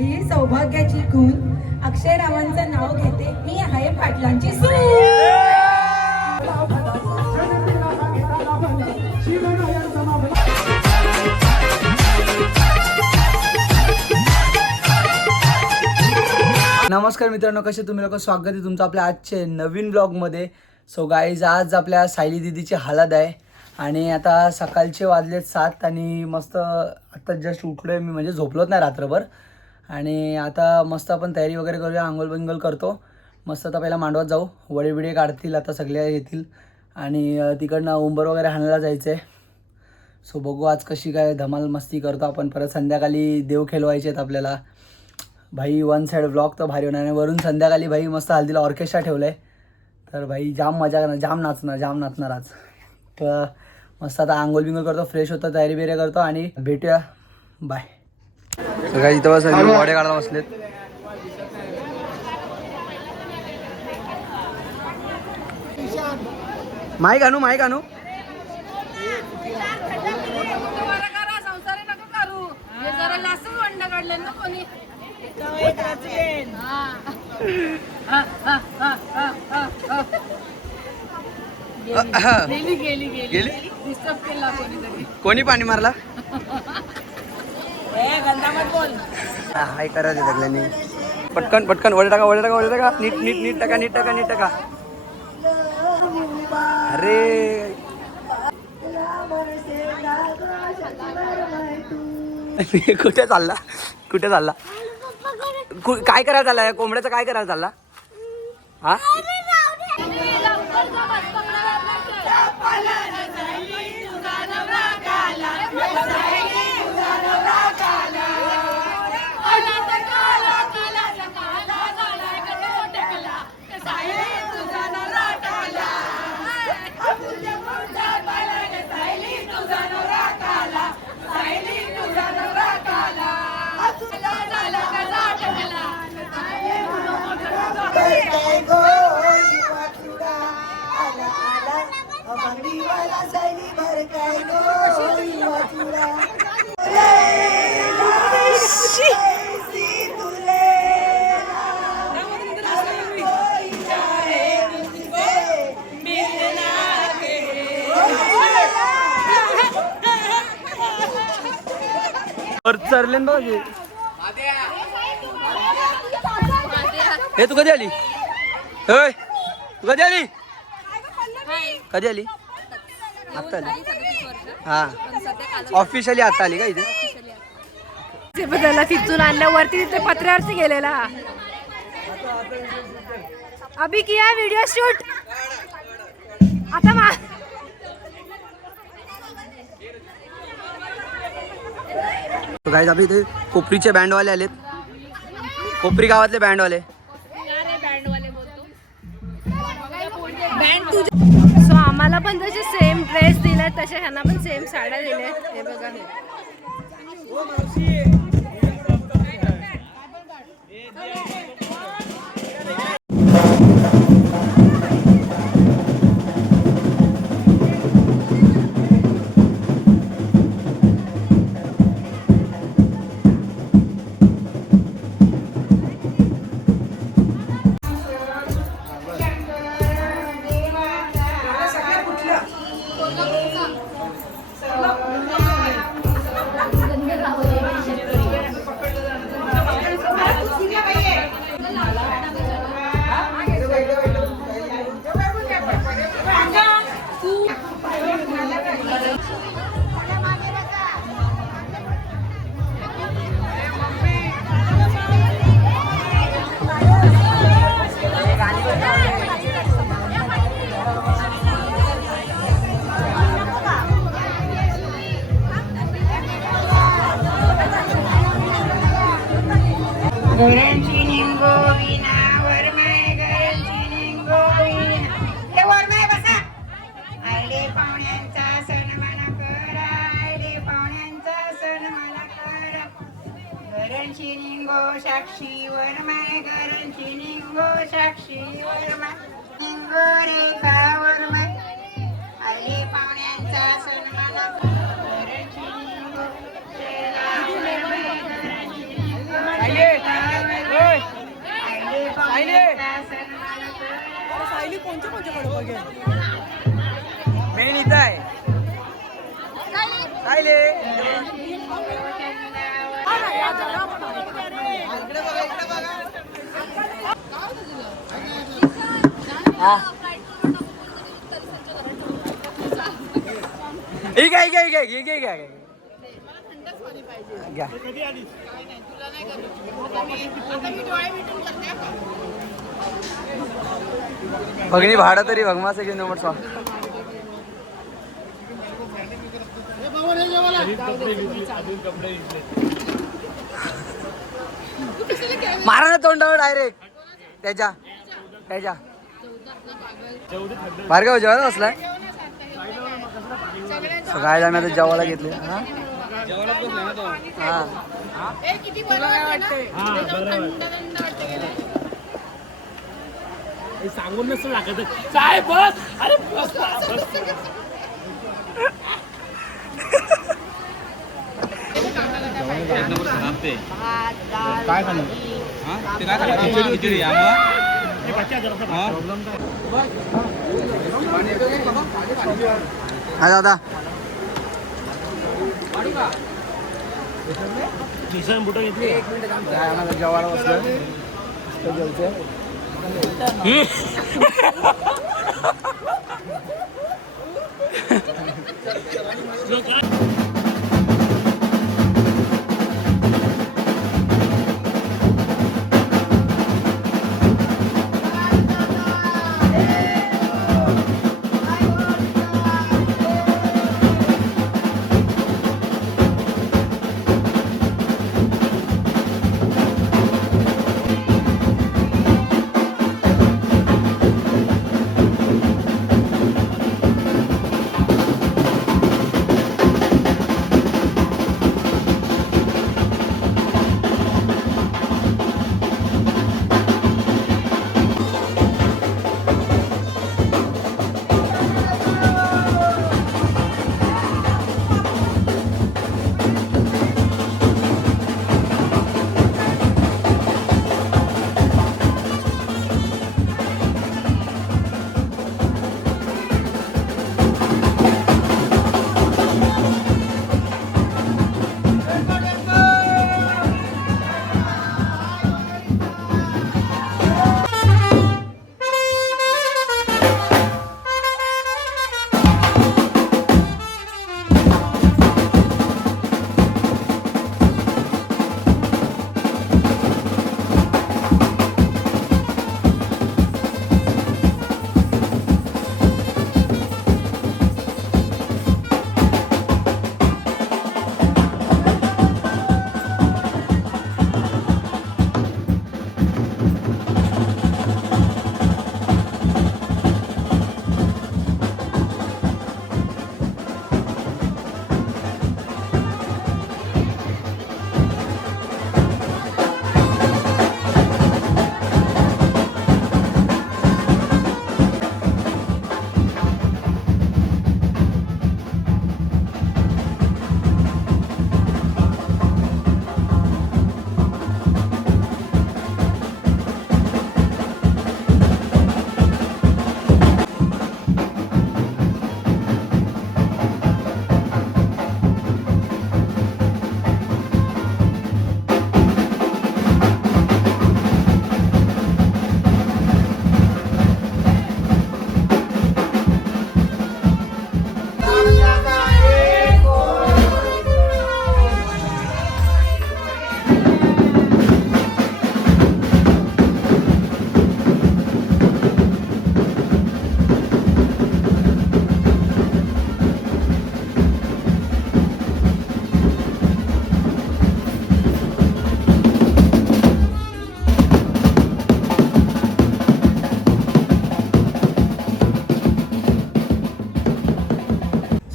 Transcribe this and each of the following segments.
ही सौभाग्याची खून अक्षयरावांचं नाव घेते. मी आहे पाटलांची सून. नमस्कार मित्रांनो, कसे तुम्ही लोक. स्वागत आहे तुमचं आपल्या आजचे नवीन ब्लॉगमध्ये. सो गाईज, आज आपल्या सायली दिदीची हळद आहे आणि आता सकाळचे वाजलेत 7 आणि मस्त आता जस्ट उठलो आहे मी, म्हणजे झोपलोच नाही रात्रभर. आणि आता मस्त आपण तयारी वगैरे करूया, आंघोळ बिंगोळ करतो मस्त. आता पहिला मांडवात जाऊ, वडे बिडे काढतील आता सगळे येतील आणि तिकडनं उंबर वगैरे हाणायला जायचं आहे. सो बघू आज कशी काय धमाल मस्ती करतो आपण. परत संध्याकाळी देव खेळवायचे आहेत आपल्याला भाई. वन साईड व्लॉग तर भारी होणार आहे. वरून संध्याकाळी भाई मस्त हल्दीला ऑर्केस्ट्रा ठेवलं आहे, तर भाई जाम मजा करणार, जाम नाचणार आज. तर मस्त आता आंघोळ बिंघोळ करतो, फ्रेश होतो, तयारी बिरी करतो आणि भेटूया. बाय. सगळ्या इथं बस वडे काढायला बसलेत. माईक आणू गेली. कोणी पाणी मारला? हाय करायचं सगळ्यांनी. पटकन वडे टाका. नीट टाका. अरे कुठे चालला? काय करायला चालला? कोंबड्याचं काय करायला चालला? हा, चरले बघ. हे तू कधी आली? कधी आली? आता आली? हा, ऑफिशियली आता आली का इथे? त्याला तिथून आणल्यावरती तिथे पत्र्यावरती गेलेला. अभी किया व्हिडिओ शूट. आता गाईज आपल्या इथे कोपरीचे बँडवाले आलेत. कोपरी गावातले बँडवाले. सो आम्हाला पण तसे सेम ड्रेस दिले, तसे ह्यांना पण सेम साड्या दिल्या. हे बघा, घरांची निंगो विनावर माय घरांची निंगो विना हे वर माय बसा. आयले पाहुण्यांचा सण मला करा, आयले पाहुण्यांचा सण मला करा. घरांची निंगो साक्षी वर माय घरांची निंगो साक्षी वर माय निंगो रेखावर माय आयले पाहुण्यांचा सण मला घरांची निंगो शेला वर माय घरांची निंगो मेन इथं आहे सायले. ठीक आहे घ्या. भगनी भाडं तरी भगमा सेकंड नंबर सॉ मारा ना तोंडावर डायरेक्ट त्याच्या भार्गव जेवायला बसलाय. सगळ्या आम्ही आता जेवायला घेतले. हा सांगून नसतं लागत काय बस. अरे बस काय खाणार ते काय खाणार खिचडी हा दादा बुटं घेतली. आम्हाला जेवायला बसलं जेवते.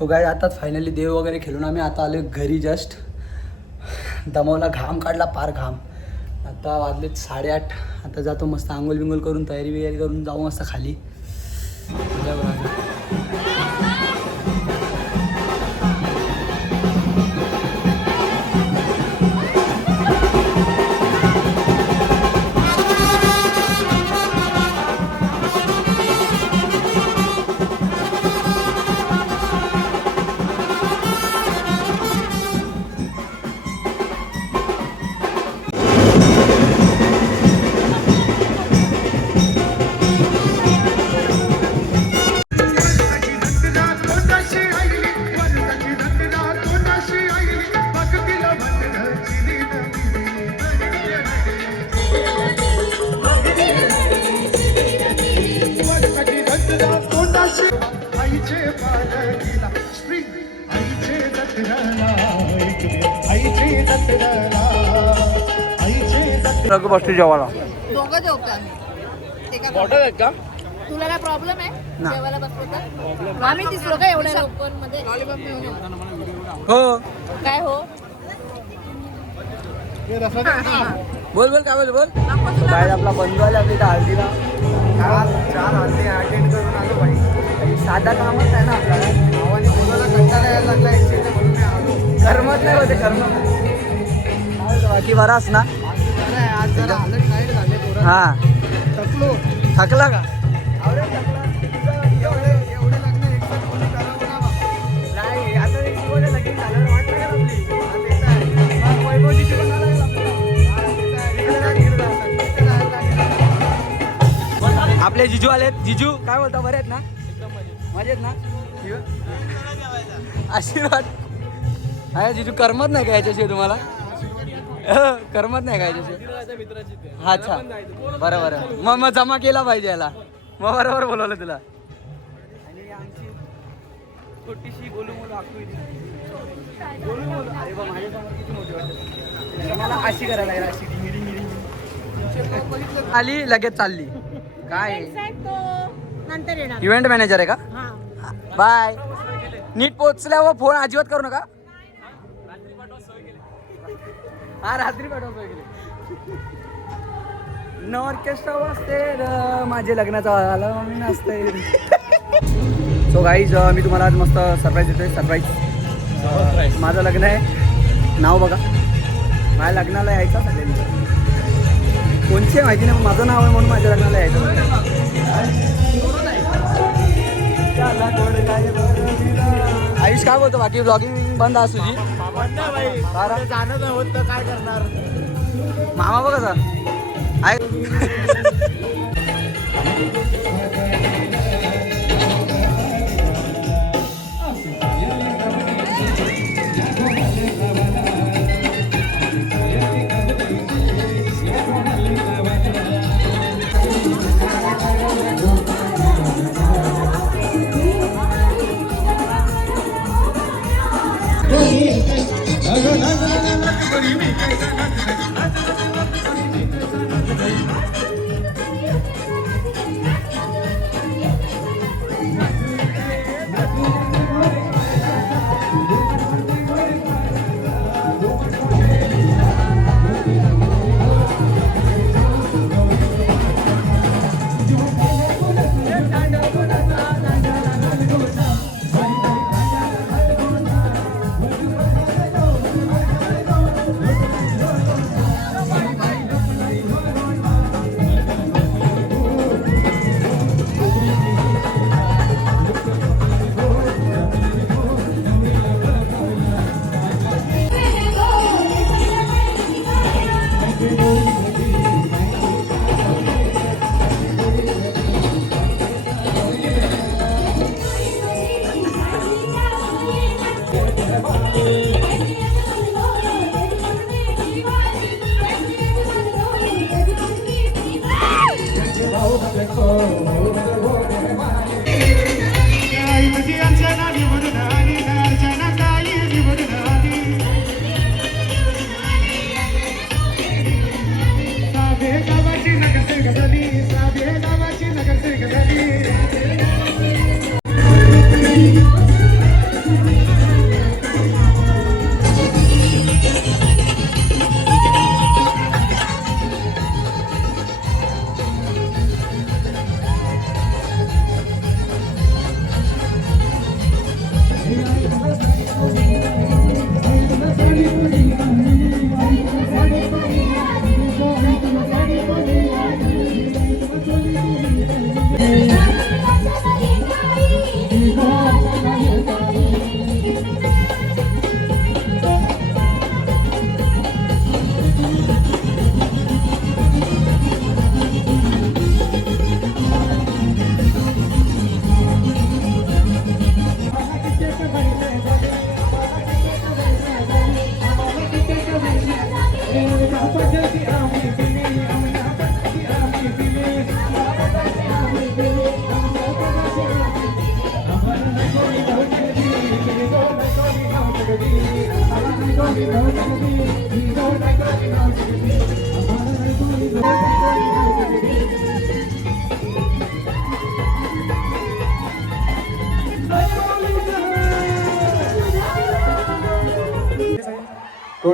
सो गाय आताच फायनली देव वगैरे खेळून आम्ही आता आलो घरी. जस्ट दमवला, घाम काढला पार घाम. आता वाजलेत 8:30. आता जातो मस्त आंघोळ बिंगोल करून तयारी बियारी करून जाऊ मस्त खाली. नको बसतो जेवायला. दोघं जेवतो आम्ही एका बॉटल आहेत का? तुला काय प्रॉब्लेम आहे ना. जेवायला बसवतात आम्ही दिसलो का एवढ्या लवकर मध्ये हो काय हो बोल बोल काय बोल बोल. बाहेर आपला बंधू आला आपल्या इथं हळदीला. 4 हळदी अटेंड करून आलो भाई. काही साधा कामच आहे ना आपल्याला. भावाने मुलाला कंटाळा यायला लागला यायचे म्हणून मी आलो. करमत नाही होते करमत. बाकी बराच ना. आज जरा हालत नाईट झाले पोरं. हा थकलो. थकला का? एवढे लग्न एकसाथ कोणी करावं ना बाबा. नाही आता लगीन झालं वाट नाही आपली. वैभवजीची पण आला आपले जिजू आलेत. जिजू काय बोलता बरे आहेत ना? मजेत ना? आशीर्वाद. अरे जिजू करमत नाही का याच्याशिवाय तुम्हाला? करमत नाही का याच्याशिवाय? हा अच्छा बरं बरं मग जमा केला पाहिजे याला. मग बरोबर बोलवलं तुला. आणि आमची छोटीशी गोलू मोलू गोलू मोलू. अरे बा माझ्यासमोर किती मोठी वाटते. मला अशी करायला लागेल अशी डिंगी डिंगी आली लगेच चालली. काय नंतर येणार इव्हेंट मॅनेजर आहे का? बाय. नीट पोचल्यावर फोन अजिबात करू नका. हा रात्री पाठवून गेले. न ऑर्केस्ट्रा वाजते माझे लग्नाचा आला मी नसते. सो गाईज मी तुम्हाला आज मस्त सरप्राईज देतोय. सरप्राईज माझं लग्न आहे. नाव बघा. माझ्या लग्नाला यायचं सगळ्यांनी. कोणची माहिती नाही पण माझं नाव आहे म्हणून माझ्या लग्नाला यायचं. आयुष काय बोलतो बाकी ब्लॉगिंग बंद आहे तुझी? जाणं होत तर काय करणार. मामा बघा सर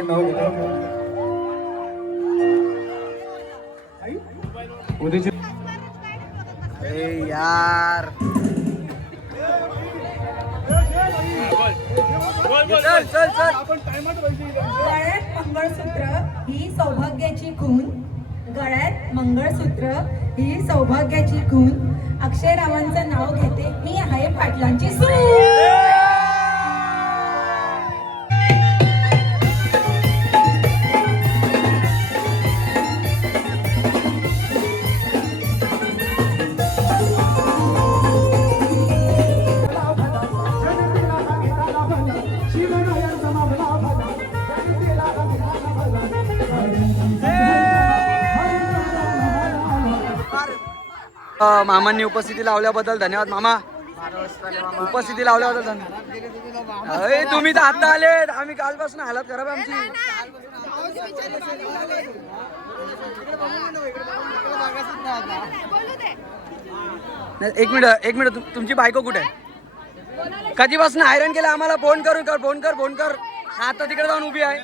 नाव घेतो. उद्याचे अरे यार चल चल चल. गळ्यात मंगळसूत्र ही सौभाग्याची खून. गळ्यात मंगळसूत्र ही सौभाग्याची खून. अक्षयरावांचं नाव घेते मी आहे पाटलांची सून. मामांनी उपस्थिती लावल्याबद्दल धन्यवाद मामा. उपस्थिती लावल्याबद्दल धन्यवाद. अरे तुम्ही तर आता आलेत, आम्ही कालपासून हालत खराब आहे आमची. नाही, एक मिनिट तुमची बायको कुठे आहे? कधीपासून हैराण केलं आम्हाला. फोन कर. आता तिकडे जाऊन उभी आहे.